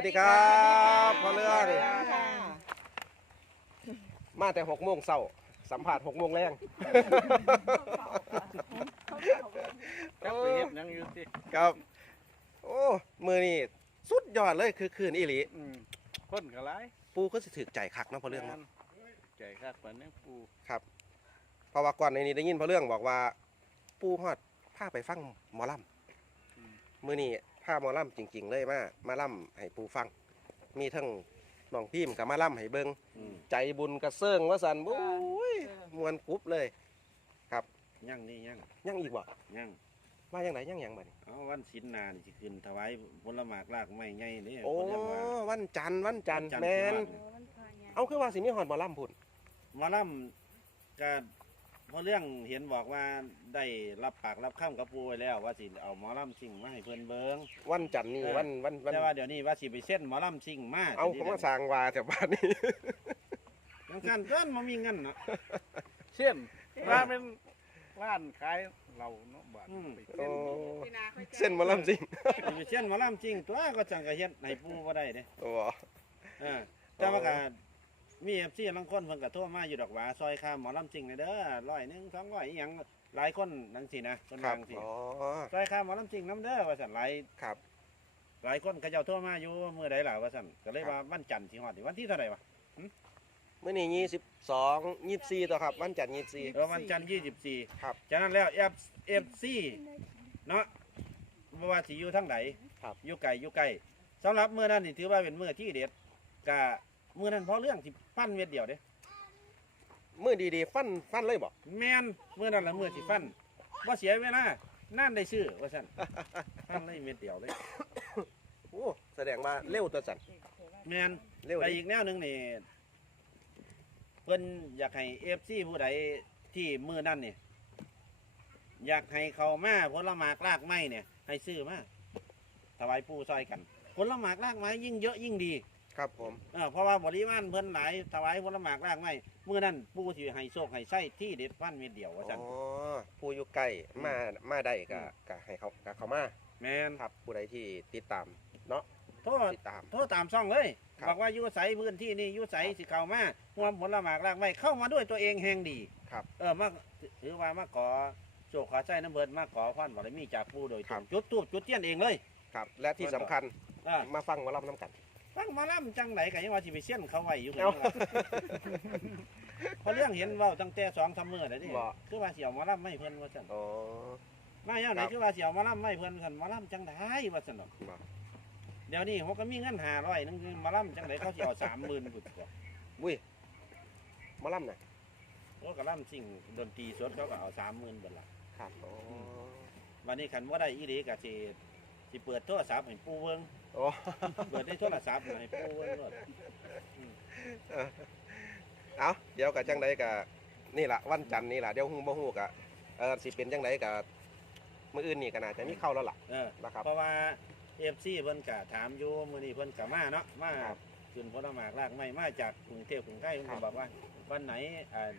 วัสดีครับพ่อเรื่องค่ะมาแต่หกโมงเช้าสัมผัสหกโมงแรงจักไปเฮ็ดหยังอยู่สิครับ โอ้มือนี่สุดยอดเลยคือคืนอีหลีอืมคนก็หลายปูก็สิถือใจคักเนาะพ่อเรื่องเนาะใจคักปานนี้ปูครับเพราะว่าก่อนในนี้ได้ยินพ่อเรื่องบอกว่า ปูฮอดพาไปฟังหมอลำมือนี่ พาหมอลำจริง ๆ เลยมามาล่ำให้ปูฟัง มีทั้งน้องพิมพ์กับมาล่ำให้เบิงอืมใจบุญกระเซิงว่าสันบุ้ยมวนกรุ๊บเลย ยังนี่ยังยังอีกบ่ยังว่ายังไงยังยังบ่นี่เอาวันศีลนานี่สิขึ้นถวายผลหมากรากไม้ใหญ่นี่โอ้เพิ่นเรียกว่าวันจันทร์วันจันทร์วันจันทร์แมนที่ว่าเอาคือว่าสิมีฮอดหมอลำพุ่นหมาล่ำก็ พอเรื่องเห็นบอกว่าได้รับปากรับคำกับปูไว้แล้ว ว่าสิเอาหมอลำสิ่งมาให้เพิ่นเบิ่งวันจันทร์นี่เออ วันวันวันแต่ว่าเดี๋ยวนี้ว่าสิไปเส้นหมอลำสิ่งมาเอาผมมาสร้างวาแถวบ้านนี่ ยังกันเพิ่นบ่มีเงินเนาะ เช่นร้านเป็นร้านขายเหล้าเนาะบาทอืม ไปโอ้ เส้นเส้นหมอลำจริงสิไปเส้นหมอลำสิ่งตัวก็จังก็เฮ็ดให้ปูบ่ได้เด้โอ้เออแต่ว่าก็ มีเอฟซีบางคนเพิ่นก็โทรมาอยู่ดอกหว่าซอยค่าหมอลำจริงเลยเด้อร้อยหนึงสองร้อยอีหยังหลายคนนังสินะคนครับบางสิอ๋อซอยค่าหมอลำจริงน้ำเด้อว่าสั่นหลายครับ หลายคนเขาเจ้าโทรมาอยู่มื้อใดล่ะว่าสั่นก็เลยครับ ว่าวันจันทร์สิฮอดนี่วันที่เท่าไหร่วะมื้อนี้ยี่สิบสองยี่สิบสี่ต่อครับ วันจันทร์ยี่สิบสี่ เออวันจันทร์24ครับจากนั้นแล้วเอฟเอฟซีเนาะบ่ว่าสิอยู่ทางไหนครับ อยู่ไกลอยู่ไกลสำหรับมื้อนั้นนี่ถือว่าเป็นมื้อที่เด็ดก็ มื้อนั้นเพราะเรื่องสิปั้นเม็ดเดียวเด้มื้อดีๆ ฟันฟันเลยบ่แม่นเมื่อนั้นละเมื่อสิฟันว่าเสียเวลานั่นได้ซื้อว่าสั่นฟันเลยเม็ดเดียวเลยโอ้แสดงว่าเร็วตัวจันแม่นเร็วแต่ดิอีกแนวหนึงนี่เพิ่นอยากให้เอฟซีผู้ใดที่มือนั่นนี่อยากให้เขามาผลหมากรากไม้เนี่ย ให้ซื้อมาถวายปู่ซอยกันผลหมากรากไม้ยิ่งเยอะยิ่งดี ครับผม เออเพราะว่าบริวารเพิ่นหลายถวายผลหมากรากไม้มือนั่นปู่สิให้โชคให้ไส้ที่เด็ดฟันเม็ดเดียวว่าอ๋สั่นอผู้อยู่ใกล้มา มาได้ก็ก็ให้เขาก็เขามาแม่นครับผู้ใดที่ติดตาม เนาะ โทษติดตาม โทรตามช่องเลยครับ บอกว่าอยู่ใสพื้นที่นี่อยู่ใสสิเข้ามาห่วมผลหมากรากไม้เข้ามาด้วยตัวเองแห่งดี ครับ เออมาถือว่ามาขอโชคขอใจน้ำเบิดมาขอความบารมีจากผู้โดยตครัรบงจุดทูบจุดเทียนเองเลย ครับ และที่สำคัญ อ่า มาฟังหมาลำน้ำกัน ฟังหมาล่ำจังไหนกันยังว่าสิไปเสี้ยนเขาไว้อยู่กันเอ้าเพราะเรื่องเห็นเว่าตั้งแต่สองสามมื้อแล้วนี่บ่ คือว่าเสี่ยวหมาล่ำไม่เพิ่นว่าซั่นอ๋อ มาอย่างไหนครับ คือว่าเสี่ยวหมาล่ำไม่เพิ่นซั่นหมาล่ำจังไดว่าซั่นดอกบ่เดี๋ยวนี้เขาก็มีเงิน500นึงหมาล่ำจังไดเขาสิเอา30,000พุ่นตัววุ้ยหมาลำน่ะโอ้กระล่ำสิ่งดนตรีสดเขาก็เอาสามหมื่นเบิดละครับอ๋อวันนี้คันว่าได้อีหลีก็สิสิเปิดโทรศัพท์ให้ปู่เบิ่ง โอ้เปิดได้โทรศัพท์ให้ปู่เบิ่งโลดเอาเดี๋ยวกับจังใดกับนี่ล่ะวันจันทร์นี่ล่ะเดี๋ยวฮู้บ่ฮู้กะเออสิเป็นจังใดกับมื้ออื่นนี่ก็น่าจะมีเข้าแล้วล่ะ เออนะครับเพราะว่า FC เพิ่นก็ถามอยู่มื้อนี้เพิ่นก็มาเนาะมาครับขึ้นผลหมากรากไม้มาจากกรุงเทพกรุงไทยเพิ่นครัก็บ บอกว่า วันไหนอ่า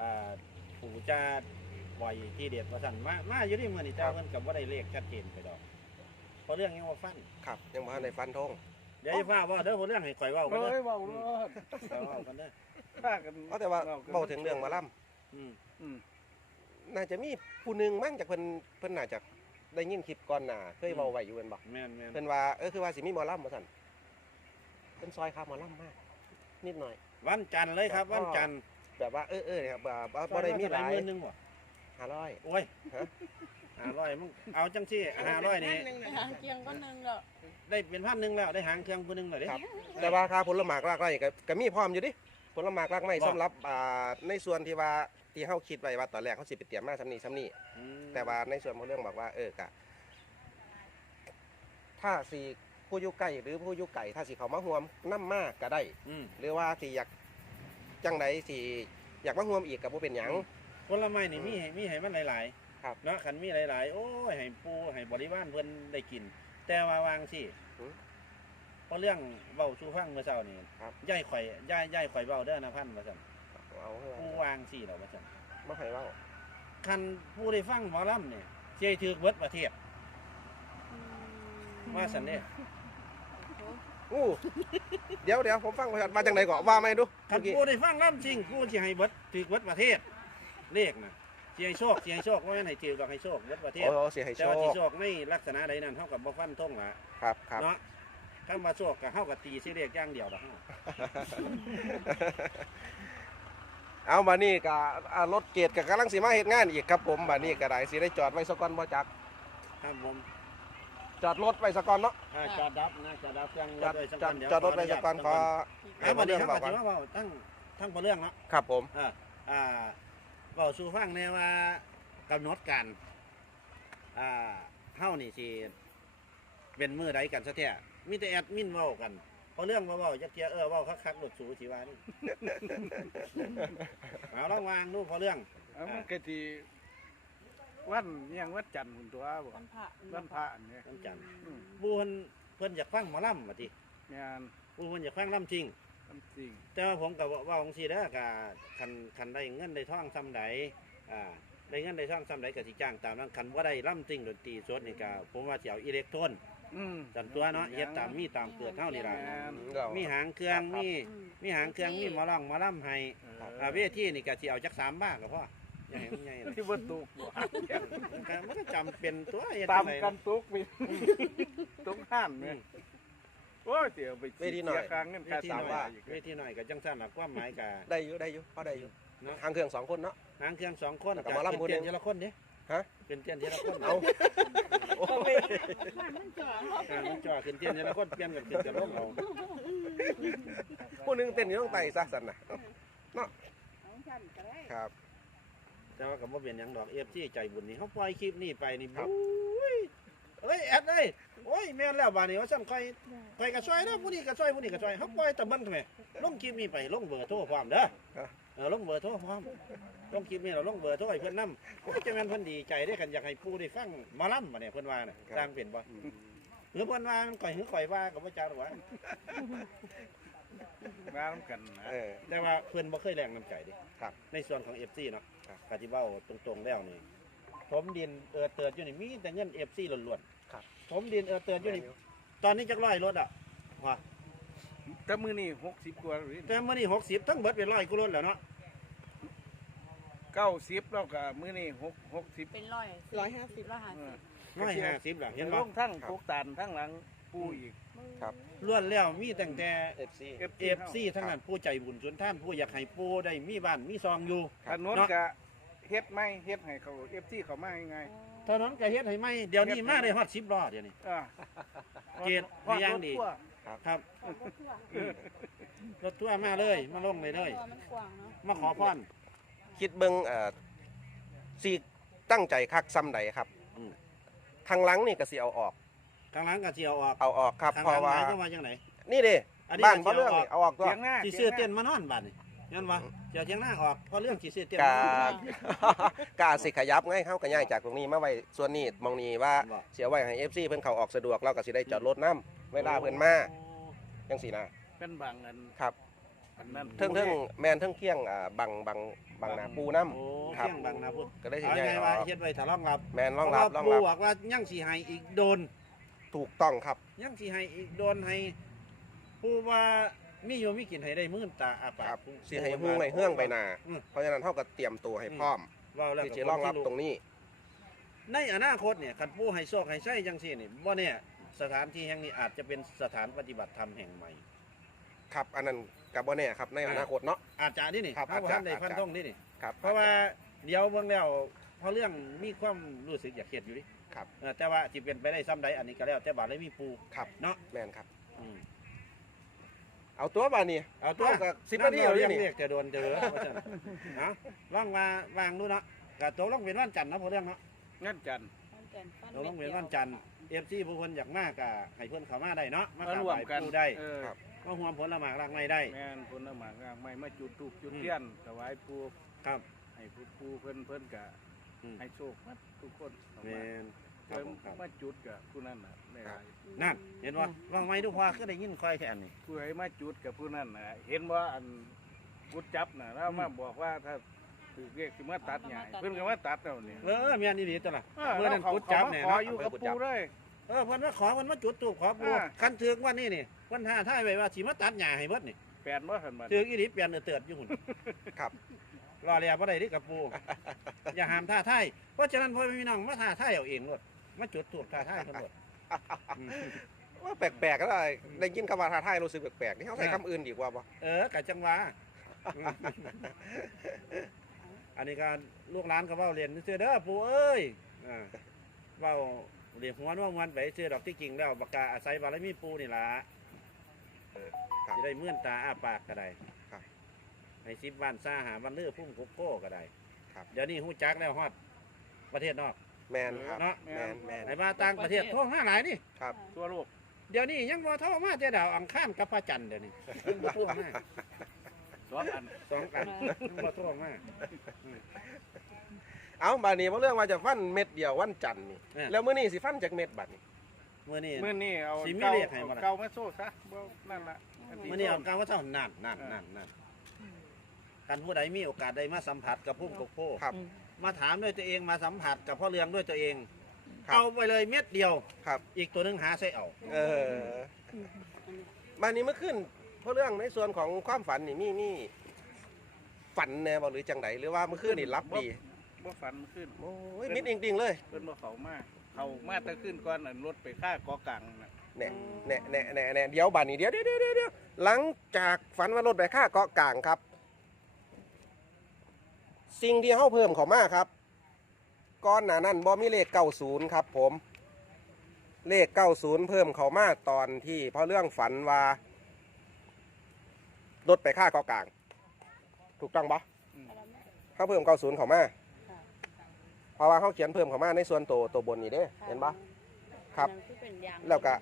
อ่าปู่จะปล่อยที่เด็ดว่าซั่นมามาอยู่ที่มื้อนี้แต่เพิ่นก็บ่ได้เลขชัดเจนไปดอกเพราะเรื่องยังว่าฟันครับยังบ่ทันได้ฟันธงเดี๋ยวจะฟ้าว่าเด้อเพราะเรื่องให้ข่อยเว้ากันเฮ้เด้ยอเบาเลยข่อยเว้ากันเด้อฆ่ากันเอาแต่ว่าเว้าถึงเรื่องหมาลำอืมอืมน่าจะมีผู้หนึงมั่งจากเพิ่นเพิ่นน่าจะได้ยินคลิปก่อนหน้าเคยเว้าไว้อยู่แม่นบ่แม่นแม่นเพิ่นว่าเออคือว่าสิมีหมอลำว่าซั่นเพิ่นซอยค่าหมอลำมาก นิดหน่อย วันจันทร์เลยครับวันจันทร์แบบว่าเออเออครับบ่บ่บ่ได้มีหลายหมื่นหนึงบ่500โอ้ยฮะ ห้าร้อยมึงเอาจังซี่ห้าร้อยนี่หางเกียงก็นึงแล้วได้เป็นพันหนึ่งแล้วได้หางเครื่องผู้หนึงแล้วเด้ครับ แต่ว่าค่าผลหมากรากไร่ก็ก็มีพร้อมอยู่ดิผลหมากรากไม้บอกสำหรับอ่าในส่วนที่ว่าที่เฮาคิดไว้ว่าตอนแรกเขาสิไปเตรียมมาซ้ำนี้ซ้ำนี้ อืมแต่ว่าในส่วนของเรื่องบอกว่าเออกะ ถ้าสิผู้อยู่ไกลหรือผู้อยู่ไก่ ถ้าสิเขามาห่วมน้ำมากก็ได้ อืมหรือว่าสิอยากจังใดสิอยากมาห่วมอีกกับบ่เป็นหยังผลไม้นี่มีให้มีให้มันหลาย ครับๆเนาะคันมีหลายๆ โอ้ยให้ปูให้บริวารเพิ่นได้กิน แต่ว่าวางสิหือเพราะเรื่องเว้าสู่ฟังเมื่อเช้านี่ครับ ย่ายข่อยย่ายย่ายข่อยเว้าเด้อนะพันว่าซั่นเอาเถอะปูวางสิแล้วว่าซั่นบ่ให้เว้าคันผู้ได้ฟังหมอลำเนี่ยสิให้ถือเบิดประเทศว่าซั่นเด้อู้เดี๋ยวเดี๋ยวผมฟังไปก่อนมาจากไหนก่อนว่าไหมดูคันเมื่อกี้ปูได้ฟังล่ำจริงปูสิให้เบิดถือเบิดประเทศเลขน่ะ สิให้โชคสิให้โชคว่าแม่นให้ถือดอกให้โชคเบิดประเทศโอ้เสียให้แต่โชว่าสิคโชคในลักษณะใดนั้นเท่ากับบ่ฟันทงละครับครับ เนาะถ้ามาโชคกับเฮากับตีสิเลขอย่างเดียวดอกเฮาเอามานี่ก็อ่ารถเกตกับกำลังสิมาเฮ็ดงานอีกครับผมบัดนี้ก็ได้สิได้จอดไว้สักก่อนบ่จักครับผมจอดรถไว้สักก่อนเนาะอ่าจอดดับนะจอดดับเครื่องจอดไว้สักจอก่ดนเยวจอดรถไว้สักก่อนขอเอาบัดนี้ครับบบัอดกก่อนนี้ว่าเว้าทั้งทั้งบ่เรื่องเนาะครับผม อ่าอ่า เว้าสู่ฟังแน่ว่ากำหนดการอ่าเฮานี่สิเป็นมือใดกันซะแท้มีแต่แอดมินเว้ากันเพราะเรื่องว่าเว้าจักเที่ยเออเว้าคักๆหลดสูสิว่านี่ เอาลองวางดูเพราะเรื่อง เอามันก็ที่วันอิหยังวันจันทร์หุ่นตัวบ่วันพระวันพระอันเนี้ยน้ำจันทร์อืมบูเพิ่นเพิ่นอยากฟังหมอลำว่าติงานบูเพิ่นอยากฟังลำจริง ทำจริง แต่ว่าผมกับว่าของสีเด้อกะคันคันได้เงินได้ท่องซ้ำใดอ่าได้เงินได้ท่องซ้ำใดก็สิจ้างตามนั้นคันว่าได้ล่ำจริงดนตรีสดนี่ก็ผมว่าสิเอาอิเล็กโทรนอืม จันตัวเนาะเฮ็ดตามมีตามเกิดเท่านี่ล่ะแม่นมีหางเครื่องครับ มีมีหางเครื่องมีหมอล่องหมอล่ำให้เอออ่าเวทีนี่ก็สิเอาจักสามบ้างก็พออย่าให้มันใหญ่เลยที่บ่ตุกบ่มันก็จำเป็นตัวเฮ็ดตาจัมงไดกันตุกไปตุกห้ามเนี่ย โอ้ยเสียไปเวทีหน่อย เสีครั้งเงินเวค่าทีสามน้อยบาทอีกเวทีน้อยก็จังซั่นล่ะความหมายก็ได้อยู่ได้อยู่พอได้อยู่เนาะทางเครื่องสองคนเนาะ หางเครื่องสองคนแล้วก็หมอลำเป็นเตียนคนหนึ่งทีละคนเด้ฮะ เป็นเตียนทีละคนเอาโอ้ยบ้านมันจอดเออมันจ่อขึ้นเตียนทีละคนเปลี่ยนกันขึ้นจะลงเอาผู้หนึงเต้นอยู่ต้องไต่ซะสันนะของฉันก็ได้ครับ แต่ว่าก็บ่เป็นหยังดอก FC ใจบุญนี่เขาปล่อยคลิปนี้ไปนี่ครับบุ้ย เอ้ยแอดเอ้ยโอ้ยแม่นแล้วบาดนี้ว่าซั่นค่อยค่อยก็ช่วยเด้อผู้นี้ก็ช่วยผู้นี้ก็ช่วยเขาปล่อยแต่มันทำไมลงคลิปนี้ไปลงเบอร์โทรพร้อมเด้อเออลงเบอร์โทรพร้อมลงคลิปนี้เราลงเบอร์โทรให้เพิ่นนำโอ้ยจังแม่นเพิ่นดีใจได้กันอยากให้ผู้ได้ฟังหมาล่ำบัดเนี่ยเพิ่นว่าน่ะสร้างเป็นบ่หรือเพิ่นว่ามันก่อยหือก่อยว่าก็บ่จักหรอกว่ามาทำกันนะเออแต่ว่าเพื่อนบ่เคยแรงน้ำใจเดิครับในส่วนของ FC เนาะครับกาที่เว้าตรงๆแล้วนี่ ถมดินเออเติร์ดอยู่นี่มีแต่เงิน FC ล้วนๆครับถมดินเออเติร์ดอยู่นี่ตอนนี้จักร้อยรถอะว่าแต่มือนี่หกสิบกว่าหรือแต่มื้อนี้60ทั้งเบิดเป็นร้อยกูรถแล้วเนาะเก้าสิบแล้วก็มือนี่หกหกสิบเป็นร้อยร้อยห้าสิบร้อยห้าเอสิบอ150แล้วเห็เห็นนบ่ลงทั้งโคกตันทั้งหลังปูอีกล้วนแล้วมีตั้งแต่ FC FC ทั้งนั้นผู้ใจบุญสุนท่านผู้อยากให้ผู้ได้มีบ้านมีซองอยู่ถนนก็ เฮ็ดไม่เฮ็ดให้เขาเอฟซีเขามายังไงถนนก็เฮ็ดให้ใหม่เดี๋ยวนี้มาได้ฮอด10ล้อเดี๋ยวนี้ อ่าเกณฑ์ให้อย่างดีครับรถทั่วรถทั่วร์มาเลยมาลงเลยเลยตัวมันกว้างเนาะมาขอพร คิดเบิ่งเอ่อสิตั้งใจคักซ้ำใดครับอืม ทางหลังนี่ก็สิเอาออก ข้างหลังก็สิเอาออกเอาออกครับ ข้างเพหลัราะงหว่ามายความว่าจังไหนนี่เด้อันนี้บ้านก็เพราะสิเรื่องเอาออนี่กเอาออกตัวเสียงหน้าสิซื้อเต้นท์มานอนบัดนี่ ยันวะเดี๋ยวเทียงหน้าออกเพราะเรื่องสิซื้อเต้นท์กามานอนกาสิขยับไงเข้าก็ย้ายจากตรงนี้มาไว้ส่วนนี้มองนี้ว่าบ่เสียไว้ให้ FC เพิ่นเข้าออกสะดวกเราก็สิได้จอดรถน้ำเวลาเพิ่นมาจังซี่นะเป็นบางอันครับอันนั้นเทิงเทิงแมนเทิงเคียงอ่าบังบังบังหน้าปูน้โอ้ครับเที่ยงบางนาพุทธำก็ได้สิเอาใหญ่ไงอว่าอกเฮ็ดไว้ถ้ารองรับแมนรองรับรองเพาะรับว่าปู่บอกว่ายังสิให้อีกโดน ถูกต้องครับยังสิให้อีกโดนให้ผู้ว่า มีอยู่มีกินให้ได้มื่นตาอาปาครักบสิให้หุ้งในเฮืองไปนาอืม เพราะฉะนั้นเท่ากับเตรียมตัวให้พร้อมเว้าแล้วที่ก็จะรองรับตรงนี้ ในอนาคตเนี่ยคันผู้ให้โชคให้ใช้จังซี่นี่บ่เนี่ยสถานที่แห่งนี้อาจจะเป็นสถานปฏิบัติธรรมแห่งใหม่ ครับอันนั้นกับบ่แน่ครับในอนาคตเนาะ อาจจะนี่นี่ครับเพราะว่าอาจจะ ท่านได้ฟันอาจจะธงนี่นี่ครับเพราะว่าเดี๋ยวเบิ่งแล้วเพราะเรื่องมีความรู้สึกอยากเข็ดอยู่ดิครับ เออแต่ว่าที่เป็นไปได้ซ้ำใดอันนี้ก็แล้วแต่บาดเลยมีปูครับเนาะแมนครับ อืม เอาตัวบานี่เอาตัวเอากับ10นาทีเอาเรีเรื่ยองงนี้เรียกจะโดนเจอว่าซั่นเอาลองมาวางดูเนาะก็ตกลงเป็นวันจันทร์เนาะเพราะเรื่องเนาะงั้นจันทร์มันแก่นฟันตกลงเป็นวันจันทร์เอฟซีผู้คนอยากมากก็ให้เพิ่นเข้ามาได้เนาะมากมาราบรวไหมว้กันปูได้เออมาห่วมผลหมากรากไม้ได้แม่นผลไม้งามไม่มาจุดทูบจุดอืมเทียนถวายปูครับให้ปูปูเพิ่นเพิ่นกะอืมให้โชคมาทุกคนเข้าแมมาน ครัเพิ่บนผมครับมาจุดกับผู้นั้นน่ะได้หลายนั่น เห็นว่าลองไม่ดูพอคือได้ยินค่อยแค่นี้ผู้ให้มาจุดกับผู้นั้นน่ะ เห็นว่าอันกุดจับน่ะแล้วมาบอกว่าถ้าถือเรียกสิมาตัดใหญ่เพิ่นก็มาตัดแล้วนี่เออแม่นอีหลีตัวละเออเมื่อนั้นแล้วขากุดจับเนี่ยขอเนาะอยู่กับปูเลย เออเพิ่นว่าขอเพิ่นมาจุดตูปขอปูอ่า คันถึงวันนี้นี่เพิ่นคนท่าท่ายไว้ว่าสิมาตัดหญ้าให้เบิดนี่แปดบ่ทันบัดถืออีหลีเปลี่ยนเตือนอยู่หุ่นครับ รอเรียบ่ได้ดิกับปูอย่าห้ามท่าท่ายเพราะฉะนั้นพ่อแม่พี่น้องมาท่าท่ายเอาเองโลด มาจุดถูกท่าท่ายกันโลดอืมว่าแปลกๆก็ได้ได้ยินคำว่าท้าทายรู้สึกแปลกๆนี่เขาใส่อ่าคำอื่นดีกว่าบ่เออกะจังหวะอืมอันนี้การลูกหลานก็เว้าเรียนซื่อๆเด้อปู่เอ้ยอ่าเว้าเรียกหัวน้องวันไปซื่อดอกที่จริงแล้วบักกาอาศัยบารมีปู่นี่ล่ะครับจะได้เมื่อนตาอ้าปากก็ได้ครับให้สิบวันซ่าหาวันเลือพุ่มโกโก้ก็ได้ครับเดี๋ยวนี้ฮู้จักแล้วฮอดประเทศนอก แมนครับเนาะแมนแมนไอ้มาต่างประเทศโทรมาหลายนี่ครับ ทั่วโลกเดี๋ยวนี้ยังบ่โทรมาแต่ดาวอังคารกับพระจันทร์เดี๋ยวนี้ยังบ่โทรมาสองอันสองกันยังบ่โทรมาเอาบาดนี้เพราะเรื่องว่าจะฟันเม็ดเดียววันจันทร์นี่เออแล้วมื้อนี้สิฟันจากเม็ดบัดนี้มื้อนี้มื้อนี้เอาสิมีเก่าเรียกให้บ่ล่ะเอาเก่ามาโซ่ซะบ่นั่นล่ะนที่มื้อนี้เอาการว่าเท่านั่นนั่นนั่นนั่นกันผู้ใดมีโอกาสได้มาสัมผัสกับพุ่มโกโก้ครับ มาถามด้วยตัวเองมาสัมผัสกับพ่อเรืองด้วยตัวเอง ครับ เอาไปเลยเม็ดเดียว ครับ อีกตัวหนึงหาใส่เอา เออมานี้เมื่อคืนเพราะเรื่องในส่วนของความฝันนี่มีมีฝันแน่บ่หรือจังไดหรือว่าเมื่อคืนนี่รับดีบ่ฝันขึ้นโอ้ยมิดจริงๆเลยเพิ่นบ่เข้ามาเข้ามาแต่ขึ้นก่อนอันรถไปค่าเกอกลางน่ะแน่แน่แน่แน่แน่เดี๋ยวบัดนี้เดี๋ยวเดี๋ยวเดี๋ยวเดี๋ยวหลังจากฝันว่ารถไปฆ่าเกาะกลางครับ สิ่งที่เฮาเพิ่มเข้ามาครับก้อนหนานั้นบ่มีเลข90ครับผมเลข90เพิ่มเข้ามาตอนที่เพราะเรื่องฝันว่ารถไปฆ่าเกาะกลาง ถูกต้องปะเขาเพิ่ม90เข้ามาค่ะเพราะว่าเขาเขียนเพิ่มเข้ามาในส่วนตัวตัวบนนี้เด้เห็นปะครับอันนั้นคือเป็นยางแล้วก็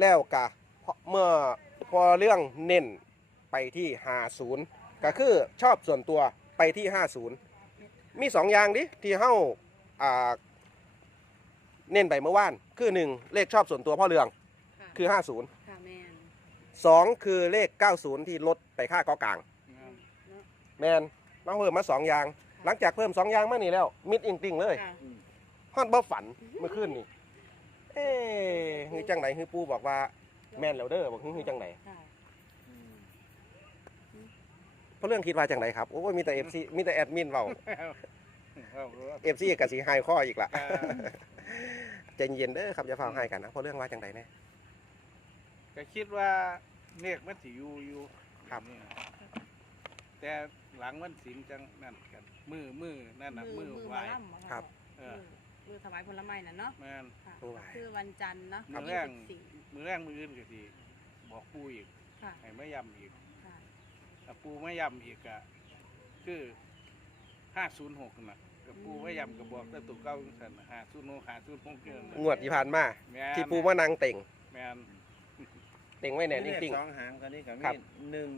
แล้วกะเพราะเมื่อพอเรื่องเน้นไปที่ 50 ก็คือชอบส่วนตัวไปที่ 50 มีสองอย่างดิที่เฮาอ่าเน้นไปเมื่อวาน คือหนึ่งเลขชอบส่วนตัวพ่อเรืองค่ะคือ 50ค่ะแมน2คือเลข 90 ที่ลดไปค่ากอกลาง แมนมาเพิ่มมาสองอย่าง หลังจากเพิ่มสองอย่างมานี่แล้ว มิดอิงติงเลยค่ะฮอดบ่ฝันเมื่อคืนนี่ เอ๊ะฮือจังไหนฮือปูบอกว่าแมนแล้วเด้อบอกฮือฮือจังไหนค่ะ เพราะเรื่องคิดว่าจังไหนครับ โอ้ยมีแต่เอฟซีมีแต่แอดมินเว้าเอารู้ว่าเอฟซีกับสีไฮข้ออีกละอ่าใจเย็นเด้อครับอย่าฟังให้กันนะเพราะเรื่องว่าจังไหนแน่ก็คิดว่าเลขมันสิอยู่อยู่ครับนี่แต่หลังวันศีลจังนั่นกันมือมือนั่นน่ะมือไหวมาล่ำอะะครับ เออมือถวายผลไม้น่ะเนาะแม่นค่ะมือไหว้คือวันจันทร์เนาะมื้อแรกยี่สิบสี่มือแรกมืออื่นก็สิบอกปูอีกค่ะให้ไม่ย้ำอีกค่ะ ถ้าปูไม่ย้ำอีกก็คือห้าศูนย์หกน่ะก็ปูไม่ย้ำก็บอกแต่ตัวเก้าจังซั่นห้าศูนย์หกห้าศูนย์หกเกินงวดที่ผ่านมาแม่นที่ปูว่านางเต่งแม่นเต่งไว้แน่เลนิ่ขงสองหางกันนี่กับครัมีบหนึ่ง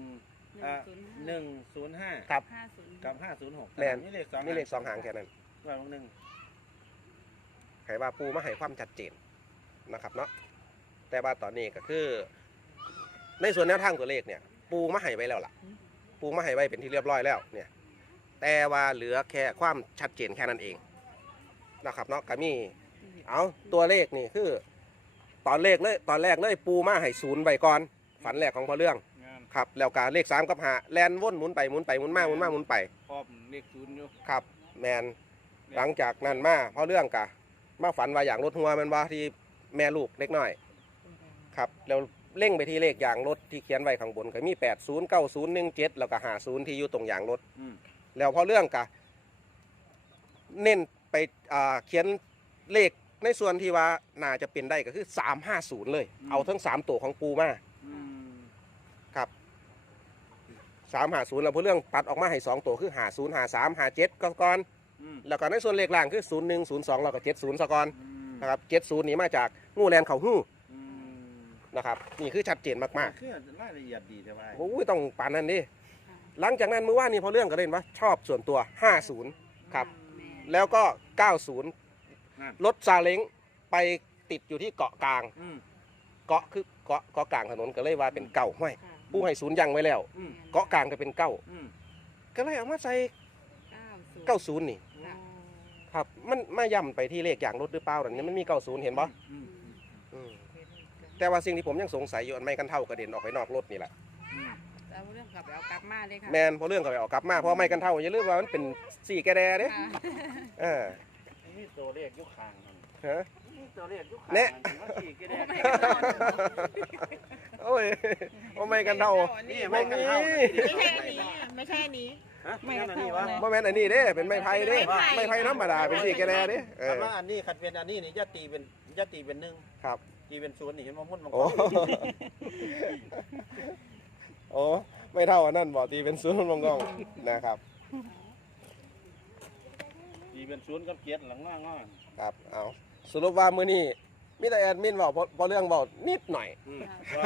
หนึ่อ่างศูนย์หนึ่งศูนย์ห้าครับ ห้าศูนย์กับห้าศูนย์หกแม่น นี่เลขสองๆนี่เลขสองหางแค่นั้นว่าลงหนึ่งใครว่าปูมาให้ความชัดเจนนะครับเนาะแต่ว่าตอนนี้ก็คือ ในส่วนแนวทางตัวเลขเนี่ย ปูมาให้ไว้แล้วล่ะ ปูมาให้ไว้เป็นที่เรียบร้อยแล้วเนี่ย แต่ว่าเหลือแค่ความชัดเจนแค่นั้นเองนะครับเนาะก็มีเอาตัวเลขนี่คือ ตอนเลขเลยตอนแรกเลยปูมาให้ศูนย์ไว้ก่อน ฝันแรกของพอเรื่องงานครับแล้วก็เลขสามกับหาแลนวนหมุนไปหมุนไปหมุนมาหมุนมาหมุนไปพร้อมเลขศูนย์อยู่ครับ แมนหลังจากนั้นมาพอเรื่องกะมาฝันว่าอย่างรถหัวแมันว่าที่แม่ลูกเล็กน้อย ครับแล้ว เร่งไปที่เลขอย่างรถที่เขียนไว้ข้างบนก็มี 8 0 9 0 1 7 แล้วก็หาศูนย์ที่อยู่ตรงอย่างรถ อืมแล้วพอเรื่องกะเน้นไปอ่าเขียนเลขในส่วนที่ว่าน่าจะเป็นได้ก็คือ 350 เลย เอาทั้ง 3 ตัวของปูมาอืมครับ350แล้วพอเรื่องตัดออกมาให้ 2 ตัวคือ 50 53 57ก็ก่อน อืมแล้วก็ในส่วนเลขล่างคือ 01 02แล้วก็70สกอนอืมนะครับ70นี้มาจากงูแลนเขาหู้อืม นะครับนี่คือชัดเจนมากคือรายละเอียดดีแต่ว่าๆโอ้ยต้องปานนั้นดิค่ะหลังจากนั้นเมื่อวานนี้พอเรื่องก็เล่นว่าชอบส่วนตัว 50 ครับ แมนแล้วก็ 90นั่นรถซาเล้งไปติดอยู่ที่เกาะกลาง อืมเกาะคือเกาะเกาะกลางถนนก็เลยว่าเป็นเก่าห้วยค่ะปูให้ศูนย์ยังไว้แล้ว อืมเกาะกลางก็เป็นเก้าอืมก็เลยเอามาใส่เก้าศูนย์90นี่ค่ะครับ มันมาย่ำไปที่เลขอย่างรถหรือเปล่านั่นนี่มันมี90เห็นปะอืมอืม แต่ว่าสิ่งที่ผมยังสงสัยอยู่อันไม่กันเท่ากระเด็นออกไปนอกรถนี่แหละอืมแล้วเรื่องกลับไปเอากลับมาเลยค่ะแมนเพราะเรื่องก็ไปเออกกลับมาเพราะไม่กันเท่าอย่าลืมว่ามันเป็นสี่แกแดเด้ค่ะเออมีตัวเลขอยุคคางมันฮะมีตัวเลขอยุคคางเนี่ยมันว่าสี่ก็ได้ไม่กันเท่าโอ้ยว่าไม่กันเท่านี่ไม่กันเท่าไม่มีไม่ใช่อันนี้ฮะไม่ไม่กักันนเท่านี่วะบ่แม่นอันนี้เด้เป็นไม้ไผ่เด้ไม้ไผ่ไม้ไผ่ธรรมดาเป็นสี่แกแดเด้เออคำว่าอันนี้ขัดเป็นอันนี้นี่จะตีเป็นจะตีเป็นหนึ่งครับ ตีเป็นศูนย์นี่เห็นมั้มุ่นมังโอ้โอ้ไม่เท่าอันนั้นบอกตีเป็นศูนย์ลงกล้องนะครับตีเป็นศูนย์กับเกียรติหลังล่างอ่อนครับ เอาสรุปว่ามื้อนี้มีแต่แอดมินบอกพอเรื่องบอกนิดหน่อย อืมว่า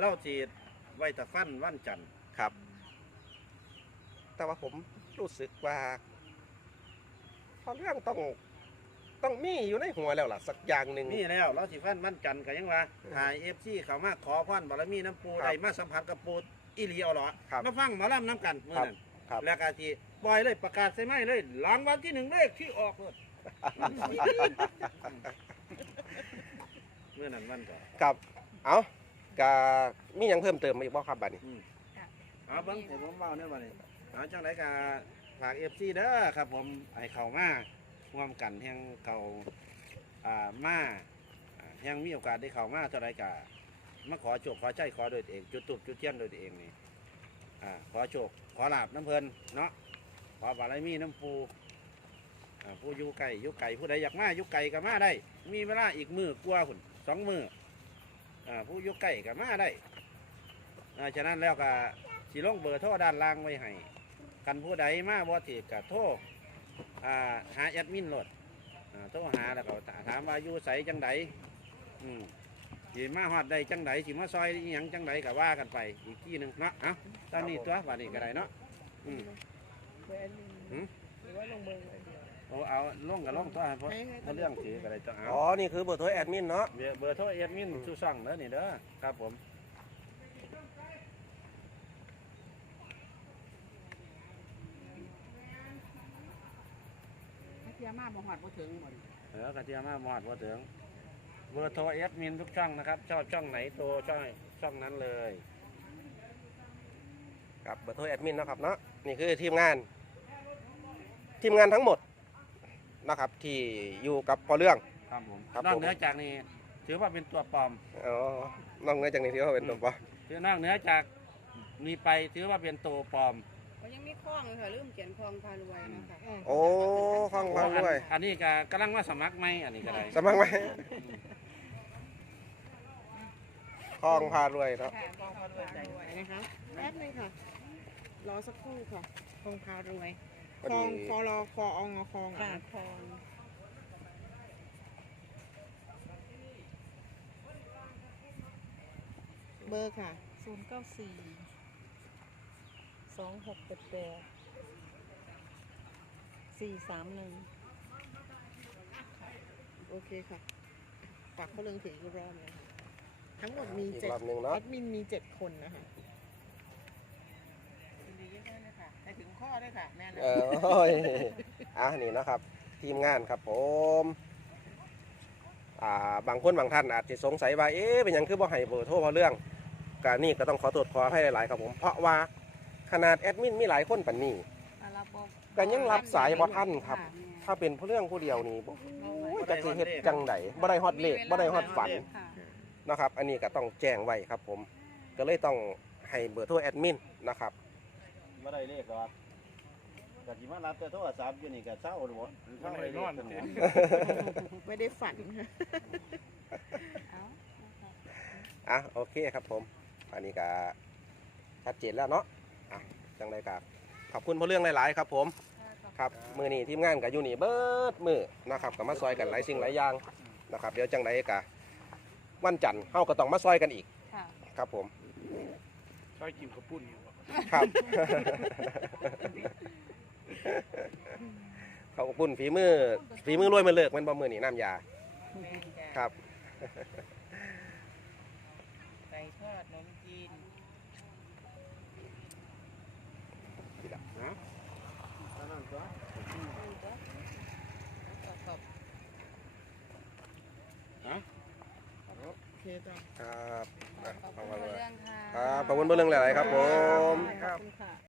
เล่าจีดไว้แตะฟันวันจันทร์ครับ แต่ว่าผมรู้สึกว่าพอเรื่องต้อง ต้องมีอยู่ในหัวแล้วล่ะ สักอย่างหนึ่ง นี่แล้วเราสิฟันวันจันทร์ก็ยังว่าหายเอฟซีเขามาขอพรบารมีน้ำปูครับได้มาสัมผัสกับปูอีหลีเอาเหรอครับมาฟังหมาล่ำน้ำกันเมื่อนั้นครับ แล้วก็ทีปล่อยเลยประกาศใช่ไหมเลยหลังวันที่หนึ่งเลขที่ออกเลยเมื่อนั้นวันก่อนกับ เอากะมีหยังเพิ่มเติมอีกบ่ครับบัดนี้เอาเบิ้งผมผมเบาเนี่ยบัดนี้เอาจังไรกะฝากเอฟซีเด้อครับผมไอเขามา ร่วมกันแห่งเขาอ่ามาอ่าแห่งมีโอกาสได้เขามาเท่าไรกะมาขอโชคขอใจขอโดยตัวเอง จุดตุบจุดเทียนโดยตัวเองนี่อ่าขอโชคขอลาบน้ำเพลินเนาะขอบารมีน้ำปูอ่าผู้ยู่ไก่ยู่ไก่ผู้ใดอยากมายู่ไก่ก็มาได้ มีเวลาอีกมือกว่าหุ่นสองมืออ่าผู้ยู่ไก่ก็มาได้อ่าฉะนั้นแล้วก็สิลงเบอร์โทรด้านล่างไว้ให้กันผู้ใดมาบ่ถือกับโทร อ่าหาแอดมินโหลดอ่าโทรหาแล้วก็ถามว่าอยู่ใสจังไดอืมสิมาฮอดได้จังไดสิมาซอยอหยังจังไดก็ว่ากันไปอีกที่หนึ่งเนาะเอ้าตอนนี้ตัววันนี้ก็ได้เนาะอืม หรือว่าลงเบอร์เลยเดียวโอ้เอาลงกับลงตัวเพราะเพราะเรื่องถือก็ได้ตัวเอา อ๋อ นี่คือเบอร์โทรแอดมินเนาะ เบอร์เบอร์โทรเอ็ดมินชูสั่งเด้อนี่เด้อครับผม ยมาบ่หอดบ่ถึงหมดเออกระเทียมมาหมอดว่าถึงเบอร์โทรเอ็ดมินทุกช่องนะครับ ชอบช่องไหนโทรช่องช่องนั้นเลย ครับเบอร์โทรแอดมินเนาะครับเนาะนี่คือทีมงาน ทีมงานทั้งหมดนะครับ ที่อยู่กับพอเรื่อง ครับผมครับนอกผมเหนือจากนี้ ถือว่าเป็นตัวปลอมอ๋อนอกเหนือจากนี้ที่เขาเป็นตัวปะถือนอกเหนือจากนี้ไปถือว่าเป็นตัวปลอม ก็ยังมีคล้องเลยค่ะลืมเขียนคล้องพารวยนะคะโอ้ข้องฟังด้วย อันนี้ก็กำลังว่าสมัครไหมอันนี้ก็ได้สมัครไหมข้องพารวยเนาะค่ะคล้องพารวยไปนะคะแป๊บนึงค่ะ รอสักครู่ค่ะคงพารวยพอคลอดีงคอรอคอองอคองค่ะอะคล้องเบอร์ค่ะศูนย์เก้า สี่สองหกแปดแปดสี่สามหนึ่งโอเคค่ะฝากเขาเรื่องถึงอีกรอบเลยค่ะทั้งหมดมีอีกเจ็ดรอบหนึ่งแอเนาะดมินมีเจ็ดคนนะคะดีๆเลยค่ะให้ถึงข้อด้วยค่ะ แม่นะ เออโอ้ยอะนี่นะครับ ทีมงานครับผมอ่าบางคนบางท่านอาจจะสงสัยว่าเอ๊ะเป็นหยังคือบ่ให้เบอร์โทรพอเรื่องการนี่ก็ต้องขอตรวจขอให้หลายๆครับผมเพราะว่า ขนาดแอดมินมีหลายคนปันนี้ อ่ารับบ่ก็ยังรับสายบ่ทันครับะแม่ถ้าเป็นผู้เรื่องผู้เดียวนี่บ่เอาไว้โอ้ยจะสิเฮ็ดจังไดบ่ได้ฮอดเลขบ่ได้ฮอดฝัน ค่ะ นะครับ อันนี้ก็ต้องแจ้งไว้ครับผม ก็เลยต้องให้เบอร์โทรแอดมินนะครับไม่ได้เลขหรอกกะทิมารับแต่โทรศัพท์อยู่นี่ก็เศร้าหรือวะเศร้าเลยเลขกันหมดไม่ได้ฝันค่ะ เอาอะโอเคครับผม อันนี้ก็ชัดเจนแล้วเนาะ อะจังไดครับขอบคุณผู้เรื่องหลายๆครับผม ครับมือนี้ทีมงานกับยูนี่เบิดมือนะครับก็มาซอยกันหลายสิ่งหลายอย่างนะครับ เดี๋ยวจังไดกะวันจันทร์เฮาก็ต้องมาซอยกันอีกค่ะครับผมชอบกินข้าวปุ้นอยู่บ่ครับ เขาก็ปุ่นฝีมือฝีมือรวยมาเลิกแมันบ่มือนี่น้ำยา ครับไก่ทอดนมจีน โอเคจ้ะครับอะขอบเอาคุณมาเลยเรื่องค่ะ ครับขอบคุณเบอร์เรื่องหลายๆครับผม ขอบคุณค่ะ